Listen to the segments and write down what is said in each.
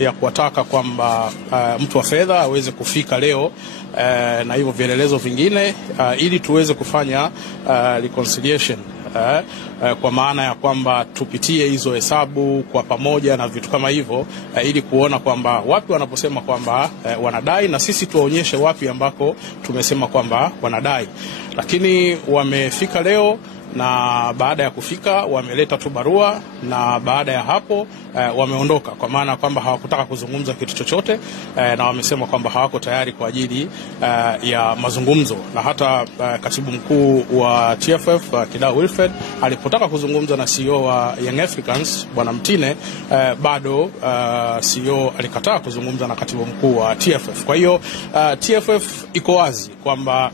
ya kuwataka kwamba mtu wa fedha aweze kufika leo na hivyo vielelezo vingine ili tuweze kufanya reconciliation kwa maana ya kwamba tupitie hizo hesabu kwa pamoja na vitu kama hivyo ili kuona kwamba wapi wanaposema kwamba wanadai na sisi tuwaonyeshe wapi ambako tumesema kwamba wanadai. Lakini wamefika leo na baada ya kufika wameleta tu barua na baada ya hapo wameondoka, kwa maana kwamba hawakutaka kuzungumza kitu chochote na wamesema kwamba hawako tayari kwa ajili ya mazungumzo. Na hata katibu mkuu wa TFF Kidau Wilfred alipotaka kuzungumza na CEO wa Young Africans Bwana Mtine bado CEO alikataa kuzungumza na katibu mkuu wa TFF. Kwa hiyo TFF iko wazi kwamba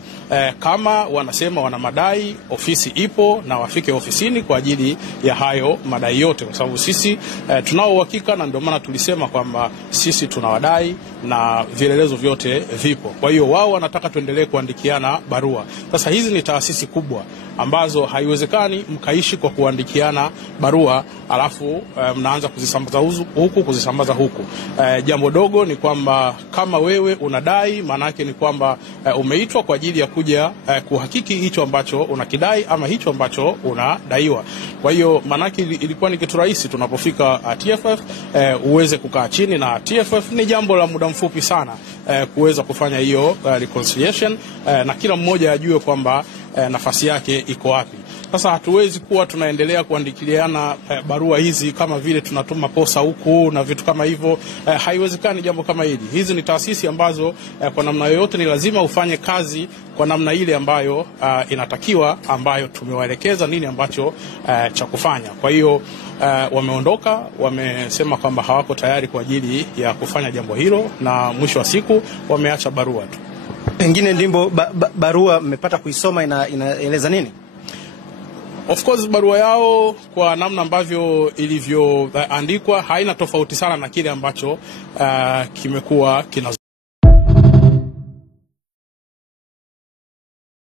kama wanasema wana madai, ofisi ipo na wafike ofisini kwa ajili ya hayo madai yote, kwa sababu sisi tunao uhakika, na ndio maana tulisema kwamba sisi tunawadai na vielelezo vyote vipo. Kwa hiyo wao wanataka tuendelee kuandikiana barua. Sasa hizi ni taasisi kubwa ambazo haiwezekani mkaishi kwa kuandikiana barua alafu mnaanza kuzisambaza huku kuzisambaza huku. Jambo dogo ni kwamba kama wewe unadai, maana yake ni kwamba umeitwa kwa ajili ya kuja kuhakiki hicho ambacho unakidai ama hicho ambacho unadaiwa. Kwa hiyo maana yake ilikuwa ni kitu rahisi tunapofika TFF uweze kukaa chini na TFF. Ni jambo la muda mfupi sana kuweza kufanya hiyo reconciliation na kila mmoja ajue kwamba nafasi yake iko wapi. Sasa hatuwezi kuwa tunaendelea kuandikiliana barua hizi kama vile tunatuma posa huku na vitu kama hivyo. Haiwezekani jambo kama hili. Hizi ni taasisi ambazo kwa namna yoyote ni lazima ufanye kazi kwa namna ile ambayo inatakiwa, ambayo tumewaelekeza nini ambacho cha kufanya. Kwa hiyo wameondoka, wamesema kwamba hawako tayari kwa ajili ya kufanya jambo hilo, na mwisho wa siku wameacha barua tu. Pengine ndimbo barua mmepata kuisoma inaeleza nini? Of course barua yao kwa namna ambavyo ilivyoandikwa haina tofauti sana na kile ambacho kimekuwa